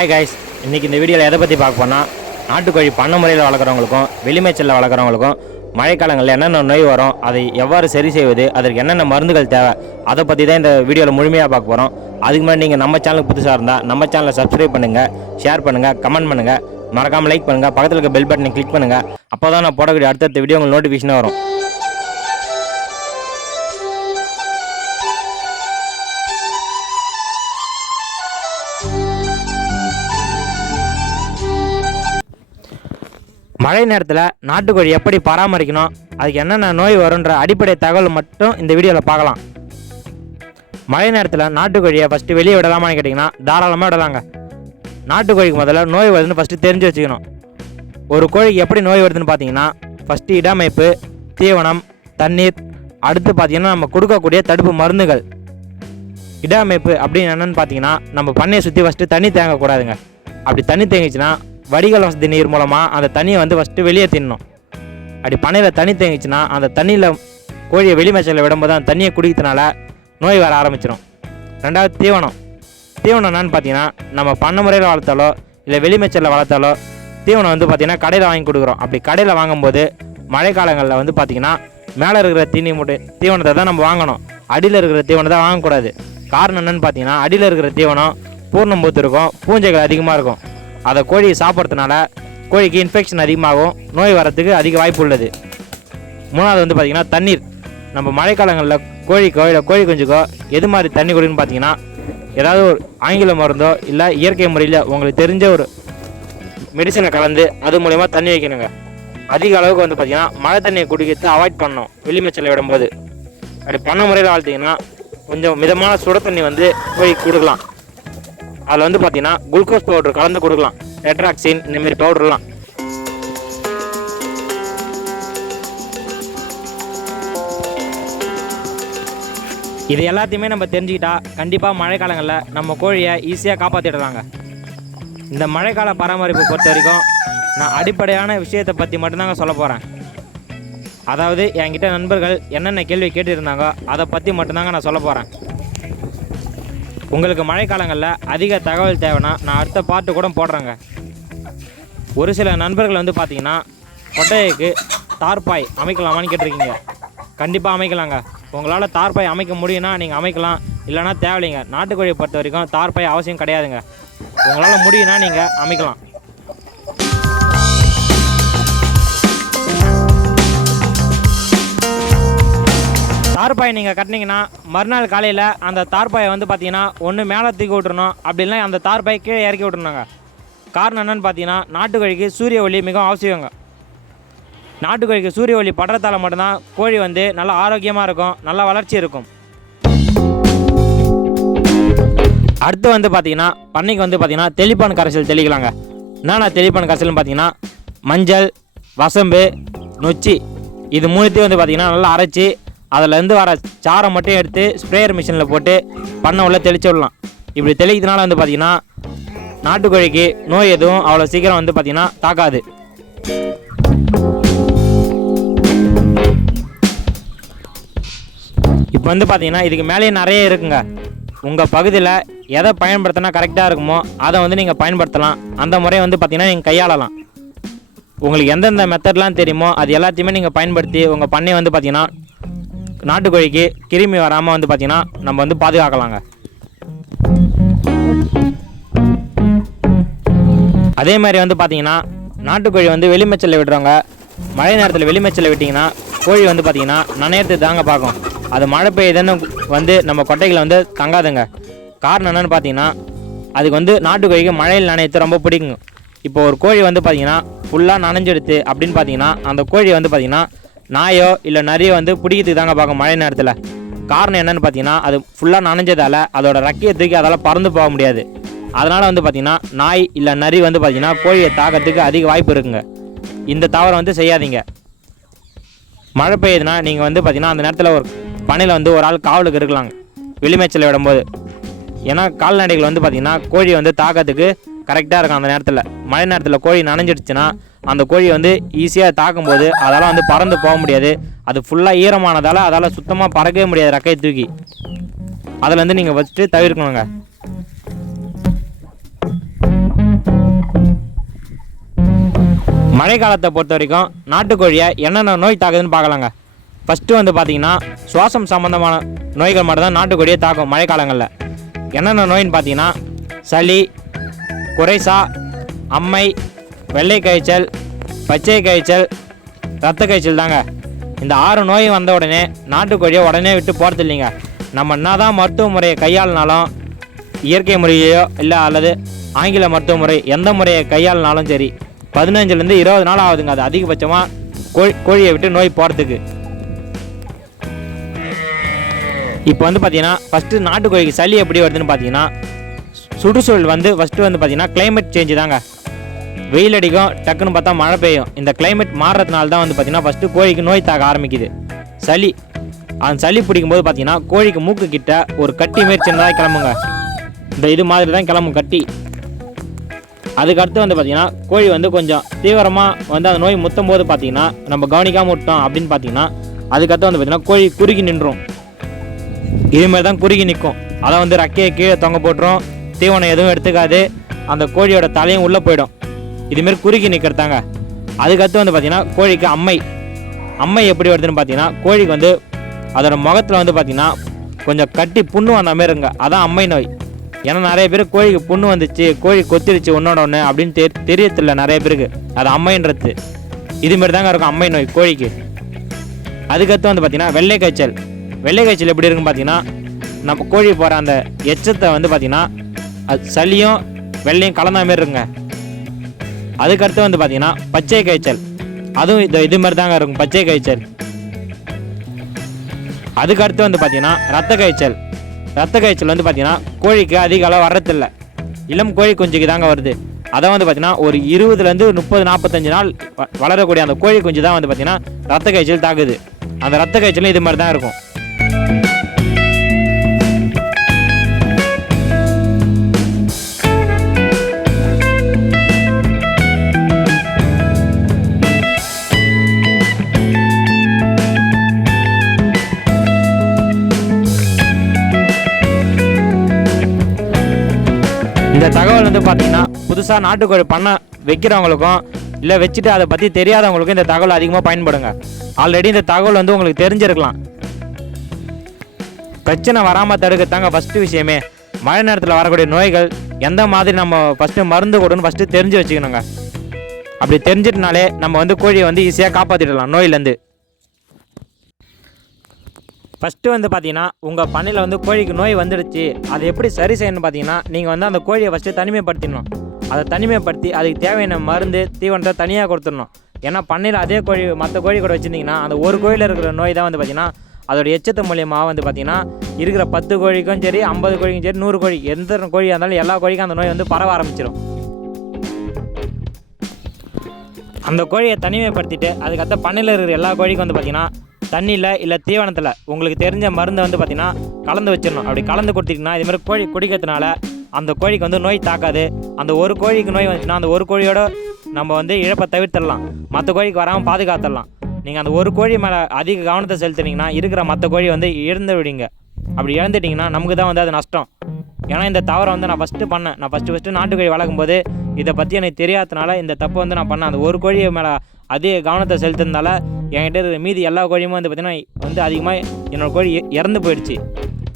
Hi guys, இன்றைக்கி இந்த வீடியோவில் எதை பற்றி பார்க்க போனால் நாட்டுக்கோழி பண்ணை முறையில் வளர்க்குறவங்களுக்கும் வெளிமேச்சலில் வளர்க்குறவங்களுக்கும் மழைக்காலங்களில் என்னென்ன நோய் வரும், அதை எவ்வாறு சரி செய்வது, அதற்கு என்னென்ன மருந்துகள் தேவை, அதை பற்றி தான் இந்த வீடியோவில் முழுமையாக பார்க்க போகிறோம். அதுக்கு முன்னாடி நீங்கள் நம்ம சேனலுக்கு புதுசாக இருந்தால் நம்ம சேனலை சப்ஸ்கிரைப் பண்ணுங்கள், ஷேர் பண்ணுங்கள், கமெண்ட் பண்ணுங்கள், மறக்காமல் லைக் பண்ணுங்கள், பக்கத்தில் இருக்க பெல் பட்டனை கிளிக் பண்ணுங்கள். அப்போ தான் நான் போடக்கூடிய அடுத்தடுத்த வீடியோ உங்களுக்கு நோட்டிஃபிகேஷன் வரும். மழை நேரத்தில் நாட்டுக்கோழி எப்படி பராமரிக்கணும், அதுக்கு என்னென்ன நோய் வரும்ன்ற அடிப்படை தகவல் மட்டும் இந்த வீடியோவில் பார்க்கலாம். மழை நேரத்தில் நாட்டுக்கோழியை ஃபஸ்ட்டு வெளியே விடலாமான்னு கேட்டிங்கன்னா தாராளமாக விடலாங்க. நாட்டுக்கோழிக்கு முதல்ல நோய் வருதுன்னு ஃபஸ்ட்டு தெரிஞ்சு வச்சுக்கணும். ஒரு கோழிக்கு எப்படி நோய் வருதுன்னு பார்த்தீங்கன்னா, ஃபஸ்ட்டு இடமைப்பு, தீவனம், தண்ணீர், அடுத்து பார்த்திங்கன்னா நம்ம கொடுக்கக்கூடிய தடுப்பு மருந்துகள். இடமைப்பு அப்படின்னு என்னென்னு பார்த்தீங்கன்னா, நம்ம பண்ணையை சுற்றி ஃபஸ்ட்டு தண்ணி தேங்கக்கூடாதுங்க. அப்படி தண்ணி தேங்கிச்சுன்னா வடிகால் வசதி நீர் மூலமாக அந்த தண்ணியை வந்து ஃபஸ்ட்டு வெளியே தின்னணும். அப்படி பண்ணையில் தண்ணி தேங்கிச்சுன்னா அந்த தண்ணியில் கோழியை வெளிமேச்சலில் விடும்போது அந்த தண்ணியை குடிக்கிறதுனால நோய் வர ஆரம்பிச்சிடும். ரெண்டாவது தீவனம். தீவனம் என்னன்னு பார்த்தீங்கன்னா, நம்ம பண்ணை முறையில் வளர்த்தாலோ இல்லை வெளிமேச்சலில் வளர்த்தாலோ தீவனம் வந்து பார்த்திங்கன்னா கடையில் வாங்கி கொடுக்குறோம். அப்படி கடையில் வாங்கும்போது மழை காலங்களில் வந்து பார்த்திங்கன்னா மேலே இருக்கிற தீவனத்தை தான் நம்ம வாங்கணும், அடியில் இருக்கிற தீவனத்தை தான் வாங்கக்கூடாது. காரணம் என்னென்னு பார்த்தீங்கன்னா, அடியில் இருக்கிற தீவனம் பூர்ணம் பூத்து இருக்கும், பூஞ்சைகள் அதிகமாக இருக்கும். அதை கோழி சாப்பிட்றதுனால கோழிக்கு இன்ஃபெக்ஷன் அதிகமாகும், நோய் வரத்துக்கு அதிக வாய்ப்பு உள்ளது. மூணாவது வந்து பார்த்திங்கன்னா தண்ணீர். நம்ம மழைக்காலங்களில் கோழிக்கோ இல்லை கோழி குஞ்சுக்கோ எது மாதிரி தண்ணி குடிக்கணும்னு பார்த்தீங்கன்னா, ஏதாவது ஒரு ஆங்கில மருந்தோ இல்லை இயற்கை முறையில் உங்களுக்கு தெரிஞ்ச ஒரு மெடிசனை கலந்து அது மூலயமா தண்ணி வைக்கணுங்க. அதிக அளவுக்கு வந்து பார்த்திங்கன்னா மழை தண்ணியை குடிக்கிறது அவாய்ட் பண்ணணும் வெளிமேச்சலில் விடும்போது. அப்படி பண்ண முறையில் வளர்த்திங்கன்னா கொஞ்சம் மிதமான சுட தண்ணி வந்து கோழிக்கு கொடுக்கலாம். அதில் வந்து பார்த்தீங்கன்னா குளுக்கோஸ் பவுடர் கலந்து கொடுக்கலாம், டெட்ராக்சின் இந்தமாரி பவுடர்லாம். இது எல்லாத்தையுமே நம்ம தெரிஞ்சுக்கிட்டா கண்டிப்பாக மழைக்காலங்களில் நம்ம கோழியை ஈஸியாக காப்பாற்றிடலாங்க. இந்த மழைக்கால பராமரிப்பை பொறுத்த வரைக்கும் நான் அடிப்படையான விஷயத்தை பற்றி மட்டும்தாங்க சொல்ல போகிறேன். அதாவது என்கிட்ட நண்பர்கள் என்னென்ன கேள்வி கேட்டுருந்தாங்கோ அதை பற்றி மட்டும்தாங்க நான் சொல்ல போகிறேன். உங்களுக்கு மழைக்காலங்களில் அதிக தகவல் தேவைன்னா நான் அடுத்த பாட்டு கூட போடுறேங்க. ஒரு சில நண்பர்கள் வந்து பார்த்திங்கன்னா கொட்டைக்கு தார்பாய் அமைக்கலாமான்னு கேட்டிருக்கீங்க. கண்டிப்பாக அமைக்கலாங்க. உங்களால் தார்பாய் அமைக்க முடியும்னா நீங்கள் அமைக்கலாம், இல்லைனா தேவையில்லைங்க. நாட்டுக்கோழியை பொறுத்த வரைக்கும் தார்பாய் அவசியம் கிடையாதுங்க. உங்களால் முடியும்னா நீங்கள் அமைக்கலாம். தார்பாய் நீங்கள் கட்டினீங்கன்னா மறுநாள் காலையில் அந்த தார்பாயை வந்து பார்த்தீங்கன்னா ஒன்று மேலே தூக்கி விட்டுறணும், அப்படி இல்லை அந்த தார்பாய் கீழே இறக்கி விட்டுருணுங்க. காரணம் என்னென்னு பார்த்தீங்கன்னா, நாட்டுக்கோழிக்கு சூரிய ஒளி மிகவும் அவசியங்க. நாட்டுக்கோழிக்கு சூரிய ஒளி படுறதால மட்டும்தான் கோழி வந்து நல்லா ஆரோக்கியமாக இருக்கும், நல்லா வளர்ச்சி இருக்கும். அடுத்து வந்து பார்த்தீங்கன்னா பண்ணைக்கு வந்து பார்த்தீங்கன்னா தெளிப்பான் கரைசல் தெளிக்கலாங்க. என்னென்ன தெளிப்பான் கரைசல்னு பார்த்தீங்கன்னா, மஞ்சள், வசம்பு, நொச்சி, இது மூணுத்தையும் வந்து பார்த்தீங்கன்னா நல்லா அரைச்சி அதிலேருந்து வர சாரை மட்டும் எடுத்து ஸ்ப்ரேயர் மிஷினில் போட்டு பண்ணை உள்ள தெளிச்சு விடலாம். இப்படி தெளிக்கிறதுனால வந்து பார்த்திங்கன்னா நாட்டுக்கோழிக்கு நோய் எதுவும் அவ்வளோ சீக்கிரம் வந்து பார்த்திங்கன்னா தாக்காது. இப்போ வந்து பார்த்திங்கன்னா இதுக்கு மேலேயே நிறைய இருக்குங்க. உங்கள் பகுதியில் எதை பயன்படுத்தினா கரெக்டாக இருக்குமோ அதை வந்து நீங்கள் பயன்படுத்தலாம். அந்த முறையை வந்து பார்த்திங்கன்னா நீங்கள் கையாளலாம். உங்களுக்கு எந்தெந்த மெத்தட்லாம் தெரியுமோ அது எல்லாத்தையுமே நீங்கள் பயன்படுத்தி உங்கள் பண்ணையை வந்து பார்த்திங்கன்னா நாட்டுக்கோழிக்கு கிருமி வராமல் வந்து பார்த்திங்கன்னா நம்ம வந்து பாதுகாக்கலாங்க. அதே மாதிரி வந்து பார்த்திங்கன்னா நாட்டுக்கோழி வந்து வெளிமேச்சலில் விடுறவங்க மழை நேரத்தில் வெளிமேச்சலில் விட்டிங்கன்னா கோழி வந்து பார்த்திங்கன்னா நனையத்துக்கு தாங்க பார்க்கும். அது மழை பெய்யுதுன்னு வந்து நம்ம கொட்டைகளை வந்து தங்காதுங்க. காரணம் என்னென்னு பார்த்தீங்கன்னா, அதுக்கு வந்து நாட்டுக்கோழிக்கு மழையில் நனையத்து ரொம்ப பிடிக்குங்க. இப்போ ஒரு கோழி வந்து பார்த்திங்கன்னா ஃபுல்லாக நனைஞ்செடுத்து அப்படின்னு பார்த்தீங்கன்னா அந்த கோழி வந்து பார்த்திங்கன்னா நாயோ இல்லை நரியோ வந்து பிடிக்கிறதுக்கு தாங்க பார்க்கும் மழை நேரத்தில். காரணம் என்னென்னு பார்த்தீங்கன்னா, அது ஃபுல்லாக நனைஞ்சதால் அதோட ரெக்கையை தூக்கி அதால் பறந்து போக முடியாது. அதனால் வந்து பார்த்திங்கன்னா நாய் இல்லை நரி வந்து பார்த்திங்கன்னா கோழியை தாக்கிறதுக்கு அதிக வாய்ப்பு இருக்குங்க. இந்த தவறை வந்து செய்யாதீங்க. மழை பெய்யுதுன்னா நீங்கள் வந்து பார்த்திங்கன்னா அந்த நேரத்தில் ஒரு பண்ணையில் வந்து ஒரு ஆள் காவலுக்கு இருக்கலாங்க வெளிமேச்சல் விடும்போது. ஏன்னா கால்நடைகள் வந்து பார்த்திங்கன்னா கோழி வந்து தாக்கிறதுக்கு கரெக்டாக இருக்கும். அந்த நேரத்தில் மழை நேரத்தில் கோழி நனைஞ்சிடுச்சுன்னா அந்த கோழி வந்து ஈஸியாக தாக்கும்போது அதால் வந்து பறந்து போக முடியாது. அது ஃபுல்லாக ஈரமானதால் அதால் சுத்தமாக பறக்கவே முடியாது ரெக்கையை தூக்கி. அதில் வந்து நீங்கள் ஃபஸ்ட்டு தவிர்க்கணுங்க. மழை காலத்தை பொறுத்த வரைக்கும் நாட்டுக்கோழியை என்னென்ன நோய் தாக்குதுன்னு பார்க்கலாங்க. ஃபஸ்ட்டு வந்து பார்த்திங்கன்னா சுவாசம் சம்மந்தமான நோய்கள் மட்டும்தான் நாட்டுக்கோழியை தாக்கும் மழை காலங்களில். என்னென்ன நோயின்னு பார்த்தீங்கன்னா சளி, குறைசா, அம்மை, வெள்ளை காய்ச்சல், பச்சை காய்ச்சல், ரத்த காய்ச்சல் தாங்க. இந்த 6 நோய் வந்த உடனே நாட்டுக்கோழியை உடனே விட்டு போகிறது இல்லைங்க. நம்ம என்ன தான் மருத்துவ முறையை கையாளினாலும், இயற்கை முறையோ இல்லை அல்லது ஆங்கில மருத்துவ முறை எந்த முறையை கையாளினாலும் சரி 15லேருந்து 20 நாள் ஆகுதுங்க. அது அதிகபட்சமாக கோழியை விட்டு நோய் போகிறதுக்கு. இப்போ வந்து பார்த்தீங்கன்னா ஃபஸ்ட்டு நாட்டுக்கோழிக்கு சளி எப்படி வருதுன்னு பார்த்தீங்கன்னா சுற்றுச்சூழல் வந்து ஃபஸ்ட்டு வந்து பார்த்தீங்கன்னா கிளைமேட் சேஞ்சு தாங்க. வெயில் அடிக்கும், டக்குன்னு பார்த்தா மழை பெய்யும். இந்த கிளைமேட் மாறுறதுனால தான் வந்து பார்த்தீங்கன்னா ஃபஸ்ட்டு கோழிக்கு நோய் தாக்க ஆரம்பிக்குது. சளி, அந்த சளி பிடிக்கும்போது பார்த்தீங்கன்னா கோழிக்கு மூக்கு கிட்ட ஒரு கட்டி மாரி சின்னதாக கிளம்புங்க. இந்த இது மாதிரி தான் கிளம்பும் கட்டி. அதுக்கடுத்து வந்து பார்த்தீங்கன்னா கோழி வந்து கொஞ்சம் தீவிரமாக வந்து அந்த நோய் முத்தும் போது பார்த்தீங்கன்னா நம்ம கவனிக்காமல் விட்டோம் அப்படின்னு பார்த்தீங்கன்னா அதுக்கடுத்து வந்து பார்த்தீங்கன்னா கோழி குறுகி நின்றும். இதுமாரி தான் குறுகி நிற்கும். அதை வந்து ரக்கையை கீழே தொங்க போட்டுரும், தீவனம் எதுவும் எடுத்துக்காது, அந்த கோழியோட தலையும் உள்ளே போயிடும். இதுமாரி குறுகி நிற்கிறதாங்க. அதுக்கடுத்து வந்து பார்த்தீங்கன்னா கோழிக்கு அம்மை எப்படி வருதுன்னு பார்த்தீங்கன்னா கோழிக்கு வந்து அதோட முகத்தில் வந்து பார்த்தீங்கன்னா கொஞ்சம் கட்டி புண்ணு வந்த மாதிரி இருங்க. அதான் அம்மை நோய். ஏன்னா நிறைய பேர் கோழிக்கு புண்ணு வந்துச்சு, கோழி கொத்திருச்சு ஒன்றோட ஒன்று அப்படின்னு தெரியத்தில்லை நிறைய பேருக்கு. அது அம்மைன்றது இதுமாரி தாங்க இருக்கும் அம்மை நோய் கோழிக்கு. அதுக்கடுத்து வந்து பார்த்தீங்கன்னா வெள்ளை காய்ச்சல் எப்படி இருக்குன்னு பார்த்தீங்கன்னா நம்ம கோழி போகிற அந்த எச்சத்தை வந்து பார்த்தீங்கன்னா அது சளியும் வெள்ளையும் கலந்த மாதிரி இருக்குங்க. அதுக்கடுத்து வந்து பார்த்தீங்கன்னா பச்சை காய்ச்சல், அதுவும் இது மாதிரி தாங்க இருக்கும் பச்சை காய்ச்சல். அதுக்கடுத்து வந்து பார்த்தீங்கன்னா ரத்த காய்ச்சல் வந்து பார்த்தீங்கன்னா கோழிக்கு அதிக அளவு வர்றதில்லை, இளம் கோழி குஞ்சுக்கு தாங்க வருது. அதை வந்து பார்த்தீங்கன்னா ஒரு 20லேருந்து 30-45 நாள் வளரக்கூடிய அந்த கோழி குஞ்சு தான் வந்து பார்த்தீங்கன்னா ரத்த காய்ச்சல் தாக்குது. அந்த ரத்த காய்ச்சலும் இது மாதிரி தான் இருக்கும். இந்த தகவல் வந்து பார்த்தீங்கன்னா புதுசாக நாட்டுக்கோழி பண்ண வைக்கிறவங்களுக்கும் இல்லை வச்சுட்டு அதை பற்றி தெரியாதவங்களுக்கும் இந்த தகவல் அதிகமாக பயன்படுங்க. ஆல்ரெடி இந்த தகவல் வந்து உங்களுக்கு தெரிஞ்சிருக்கலாம். பிரச்சனை வராமல் தடுக்கத்தாங்க ஃபஸ்ட்டு விஷயமே. மழை நேரத்தில் வரக்கூடிய நோய்கள் எந்த மாதிரி நம்ம ஃபஸ்ட்டு மருந்து கொடுன்னு ஃபஸ்ட்டு தெரிஞ்சு வச்சுக்கணுங்க. அப்படி தெரிஞ்சிட்டனாலே நம்ம வந்து கோழியை வந்து ஈஸியாக காப்பாற்றிடலாம் நோயிலேருந்து. ஃபஸ்ட்டு வந்து பார்த்தீங்கன்னா உங்கள் பண்ணையில் வந்து கோழிக்கு நோய் வந்துடுச்சு, அதை எப்படி சரி செய்யணும்னு பார்த்தீங்கன்னா நீங்கள் வந்து அந்த கோழியை ஃபஸ்ட்டு தனிமைப்படுத்திடணும். அதை தனிமைப்படுத்தி அதுக்கு தேவையான மருந்து தீவனத்தை தனியாக கொடுத்துடணும். ஏன்னா பண்ணையில் அதே கோழி மற்ற கோழி கூட வச்சுருந்தீங்கன்னா அந்த ஒரு கோழியில் இருக்கிற நோய் தான் வந்து பார்த்திங்கன்னா அதோட எச்சத்து மூலியமாக வந்து பார்த்திங்கன்னா இருக்கிற 10 கோழிக்கும் சரி 50 கோழிக்கும் சரி 100 கோழி எந்த கோழியாக இருந்தாலும் எல்லா கோழிக்கும் அந்த நோய் வந்து பரவ ஆரம்பிச்சிடும். அந்த கோழியை தனிமைப்படுத்திட்டு அதுக்கடுத்த பண்ணையில் இருக்கிற எல்லா கோழிக்கும் வந்து பார்த்திங்கன்னா தண்ணியில் இல்லை தீவனத்தில் உங்களுக்கு தெரிஞ்ச மருந்தை வந்து பார்த்திங்கன்னா கலந்து வச்சிடணும். அப்படி கலந்து கொடுத்திங்கன்னா இதுமாதிரி கோழி குடிக்கிறதுனால அந்த கோழிக்கு வந்து நோய் தாக்காது. அந்த ஒரு கோழிக்கு நோய் வந்துச்சுன்னா அந்த ஒரு கோழியோட நம்ம வந்து இழப்பை தவிர்த்திடலாம், மற்ற கோழிக்கு வராமல் பாதுகாத்துடலாம். நீங்கள் அந்த ஒரு கோழி மேலே அதிக கவனத்தை செலுத்துனீங்கன்னா இருக்கிற மற்ற கோழி வந்து இழந்து விடுங்க. அப்படி இழந்துட்டிங்கன்னா நமக்கு தான் வந்து அது நஷ்டம். ஏன்னா இந்த தவறை வந்து நான் ஃபஸ்ட்டு நாட்டுக்கோழி வளர்க்கும் போது இதை பற்றி எனக்கு தெரியாததுனால இந்த தப்பு வந்து நான் பண்ணேன். அந்த ஒரு கோழியை மேலே அதிக கவனத்தை செலுத்துறதுனால என்கிட்ட இருக்கிற மீதி எல்லா கோழியுமே வந்து பார்த்திங்கன்னா வந்து அதிகமாக என்னோடய கோழி இறந்து போயிடுச்சு.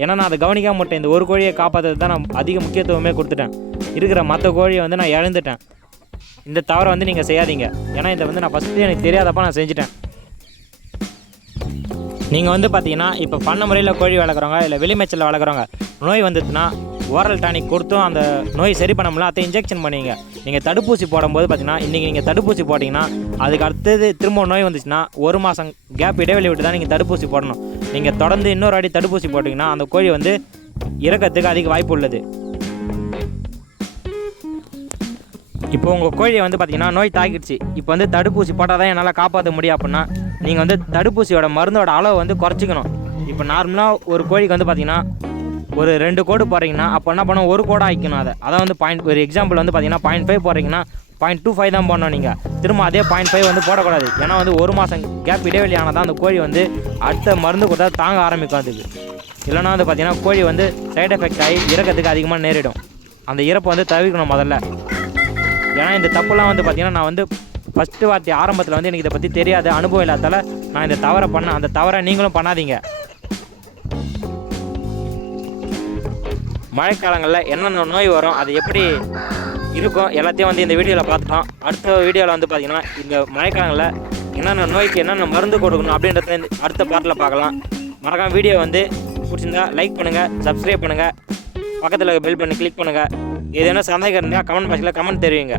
ஏன்னா நான் அதை கவனிக்காம மாட்டேன். இந்த ஒரு கோழியை காப்பாற்றுறது தான் நான் அதிக முக்கியத்துவமே கொடுத்துட்டேன். இருக்கிற மற்ற கோழியை வந்து நான் இழந்துட்டேன். இந்த தவறை வந்து நீங்கள் செய்யாதீங்க. ஏன்னா இதை வந்து நான் ஃபஸ்ட்டு எனக்கு தெரியாதப்போ நான் செஞ்சுட்டேன். நீங்கள் வந்து பார்த்தீங்கன்னா இப்போ பண்ண முறையில் கோழி வளர்க்குறவங்க இல்லை வெளிமேச்சலில் வளர்க்குறவங்க நோய் வந்துச்சுன்னா ஓரல் டானிக் கொடுத்தும் அந்த நோய் சரி பண்ண முடியல, அதை இன்ஜெக்ஷன் பண்ணிங்க. நீங்கள் தடுப்பூசி போடும்போது பார்த்தீங்கன்னா இன்றைக்கி நீங்கள் தடுப்பூசி போட்டிங்கன்னா அதுக்கு அடுத்தது திரும்ப நோய் வந்துச்சுன்னா 1 மாதம் கேப் இடைவெளி விட்டு தான் நீங்கள் தடுப்பூசி போடணும். நீங்கள் தொடர்ந்து இன்னொரு அடி தடுப்பூசி போட்டிங்கன்னா அந்த கோழி வந்து இறக்கிறதுக்கு அதிக வாய்ப்பு உள்ளது. இப்போ உங்கள் கோழியை வந்து பார்த்திங்கன்னா நோய் தாக்கிடுச்சு, இப்போ வந்து தடுப்பூசி போட்டால் தான் என்னால் காப்பாற்ற முடியும் அப்படின்னா நீங்கள் வந்து தடுப்பூசியோட மருந்தோட அளவு வந்து குறைச்சிக்கணும். இப்போ நார்மலாக ஒரு கோழிக்கு வந்து பார்த்திங்கன்னா ஒரு 2 கோடு போடுறீங்கன்னா அப்போ என்ன பண்ணணும், 1 கோடாக ஆகிக்கணும். அதை வந்து ஒரு எக்ஸாம்பிள் வந்து பார்த்திங்கன்னா 0.5 போடுறீங்கன்னா 0.25 தான் போடணும். நீங்கள் திரும்ப அதே 0.5 வந்து போடக்கூடாது. ஏன்னா வந்து 1 மாதம் கேப் இடைவெளி ஆனால் தான் அந்த கோழி வந்து அடுத்த மருந்து கொடுத்தா தாங்க ஆரம்பிக்கும். அதுக்கு இல்லைனா வந்து பார்த்திங்கன்னா கோழி வந்து சைடு எஃபெக்ட் ஆகி இறக்கிறதுக்கு அதிகமாக நேரிடும். அந்த இறப்பை வந்து தவிர்க்கணும் முதல்ல. ஏன்னா இந்த தப்புலாம் வந்து பார்த்திங்கன்னா நான் வந்து ஃபஸ்ட்டு வார்த்தை ஆரம்பத்தில் வந்து எனக்கு இதை பற்றி தெரியாது, அனுபவம் இல்லாதால நான் இந்த தவறை பண்ணேன். அந்த தவறை நீங்களும் பண்ணாதீங்க. மழைக்காலங்களில் என்னென்ன நோய் வரும், அது எப்படி இருக்கும் எல்லாத்தையும் வந்து இந்த வீடியோவில் பார்த்துட்டோம். அடுத்த வீடியோவில் வந்து பார்த்திங்கன்னா இந்த மழைக்காலங்களில் என்னென்ன நோய்க்கு என்னென்ன மருந்து கொடுக்கணும் அப்படின்றத அடுத்த பார்ட்டில் பார்க்கலாம். மறக்காம வீடியோ வந்து பிடிச்சிருந்தா லைக் பண்ணுங்கள், சப்ஸ்கிரைப் பண்ணுங்கள், பக்கத்தில் பெல் பண்ணி கிளிக் பண்ணுங்கள். ஏதேனும் சந்தேகம் இருந்தால் கமெண்ட் பாக்ஸில் கமெண்ட் தெரிவிங்க.